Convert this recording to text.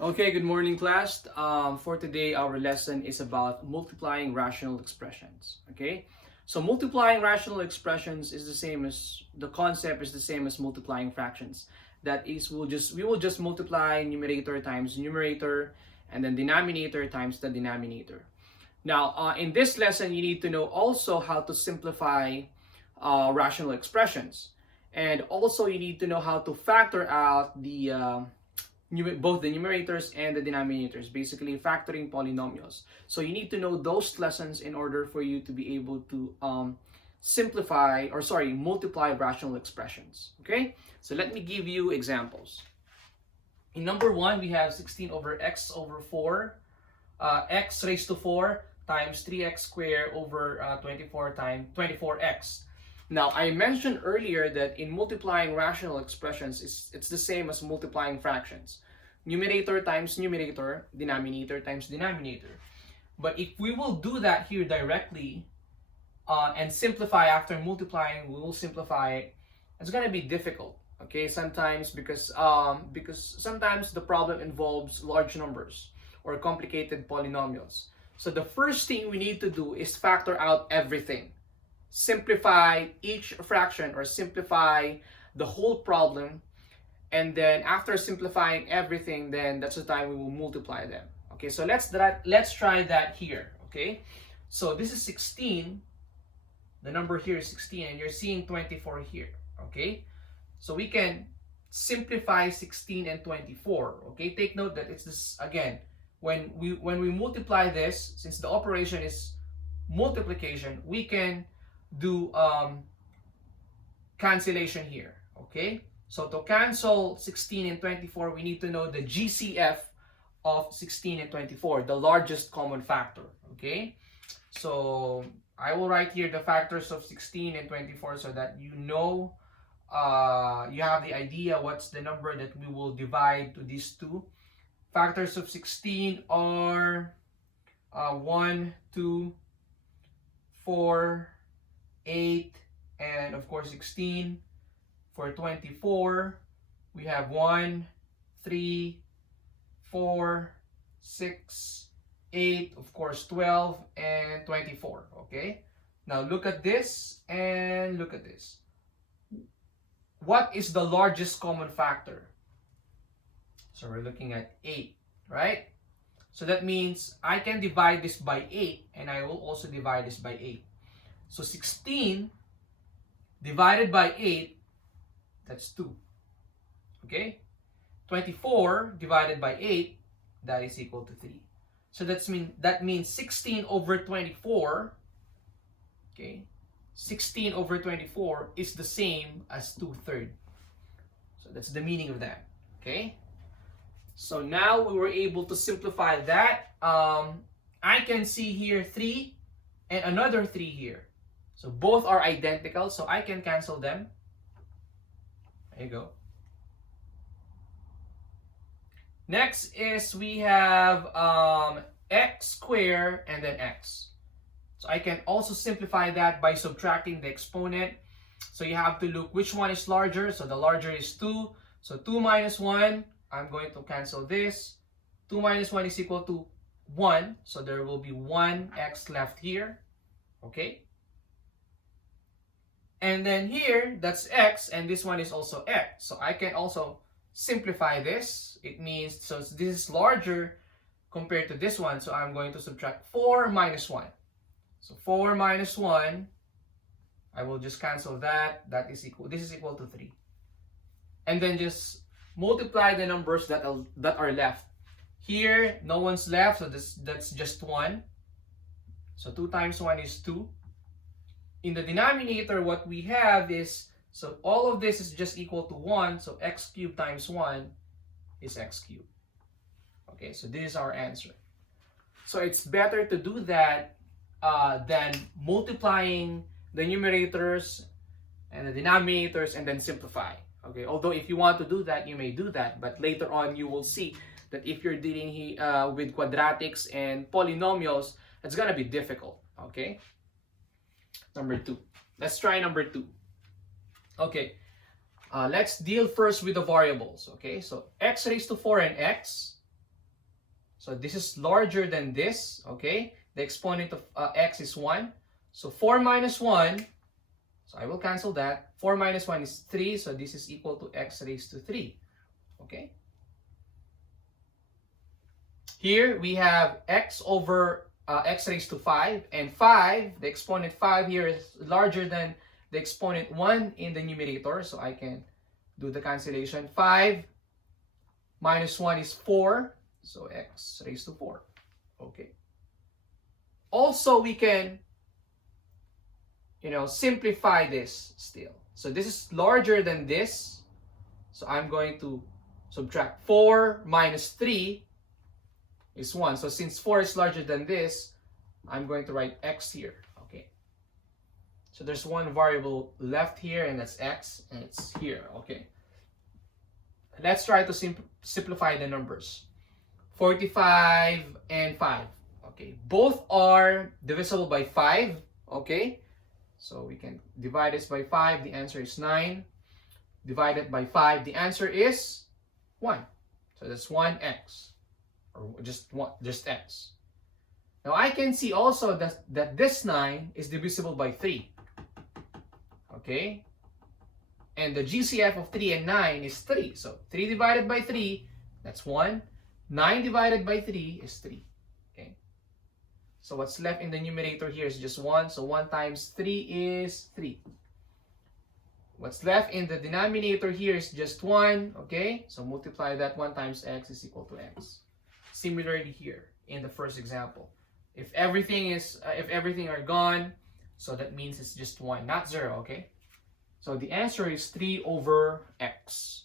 Okay, good morning class. For today, our lesson is about multiplying rational expressions. Okay, so multiplying rational expressions is the same as the concept is the same as multiplying fractions. That is, we will just multiply numerator times numerator, and then denominator times the denominator. Now, in this lesson, you need to know also how to simplify rational expressions, and also you need to know how to factor out both the numerators and the denominators, basically factoring polynomials. So you need to know those lessons in order for you to be able to multiply rational expressions. Okay, so let me give you examples. In number one, we have 16 over x over 4, x raised to 4 times 3x squared over 24 times 24x. Now, I mentioned earlier that in multiplying rational expressions, it's the same as multiplying fractions. Numerator times numerator, denominator times denominator. But if we will do that here directly and simplify after multiplying, we will simplify it. It's going to be difficult, okay? Sometimes because sometimes the problem involves large numbers or complicated polynomials. So the first thing we need to do is factor out everything. Simplify each fraction or simplify the whole problem, and then after simplifying everything, then that's the time we will multiply them. Okay, so let's try that here. Okay, so this is 16, the number here is 16, and you're seeing 24 here. Okay, so we can simplify 16 and 24. Okay, take note that it's this again, when we multiply this, since the operation is multiplication, we can do cancellation here. Okay, so to cancel 16 and 24, we need to know the GCF of 16 and 24, the largest common factor. Okay, so I will write here the factors of 16 and 24 so that you know, you have the idea what's the number that we will divide to these two. Factors of 16 are 1, 2, 4, 8, and of course 16. For 24, we have 1, 3, 4, 6, 8, of course 12, and 24. Okay, now look at this and look at this. What is the largest common factor? So we're looking at 8, right? So that means I can divide this by 8, and I will also divide this by 8. So 16 divided by 8, that's 2. Okay? 24 divided by 8, that is equal to 3. So that means 16 over 24, okay? 16 over 24 is the same as 2/3. So that's the meaning of that, okay? So now we were able to simplify that. I can see here 3 and another 3 here. So both are identical, so I can cancel them. There you go. Next is we have x squared and then x. So I can also simplify that by subtracting the exponent. So you have to look which one is larger. So the larger is 2. So 2 minus 1, I'm going to cancel this. 2 minus 1 is equal to 1. So there will be 1x left here. Okay? And then here, that's x, and this one is also x. So I can also simplify this. It means, so this is larger compared to this one. So I'm going to subtract 4 minus 1. So 4 minus 1, I will just cancel that. This is equal to 3. And then just multiply the numbers that are left. Here, no one's left, so that's just 1. So 2 times 1 is 2. In the denominator, what we have is, so all of this is just equal to 1, so x cubed times 1 is x cubed. Okay, so this is our answer. So it's better to do that than multiplying the numerators and the denominators and then simplify. Okay, although if you want to do that, you may do that, but later on you will see that if you're dealing with quadratics and polynomials, it's gonna be difficult. Okay. Number 2. Let's try number 2. Okay, let's deal first with the variables. Okay, so x raised to 4 and x. So this is larger than this, okay? The exponent of x is 1. So 4 minus 1, so I will cancel that. 4 minus 1 is 3, so this is equal to x raised to 3, okay? Here we have x over x raised to 5, and 5, the exponent 5 here is larger than the exponent 1 in the numerator, so I can do the cancellation. 5 minus 1 is 4, so x raised to 4, okay? Also, we can, simplify this still. So this is larger than this, so I'm going to subtract 4 minus 3 is 1. So since 4 is larger than this, I'm going to write x here, okay? So there's one variable left here, and that's x, and it's here, okay? Let's try to simplify the numbers. 45 and 5, okay? Both are divisible by 5, okay? So we can divide this by 5, the answer is 9. Divided by 5, the answer is 1. So that's 1x. Or just x. Now I can see also that this 9 is divisible by 3. Okay? And the GCF of 3 and 9 is 3. So 3 divided by 3, that's 1. 9 divided by 3 is 3. Okay? So what's left in the numerator here is just 1. So 1 times 3 is 3. What's left in the denominator here is just 1. Okay? So multiply that. 1 times x is equal to x. Similarly here in the first example, if everything are gone, so that means it's just 1, not 0, okay? So the answer is 3 over x.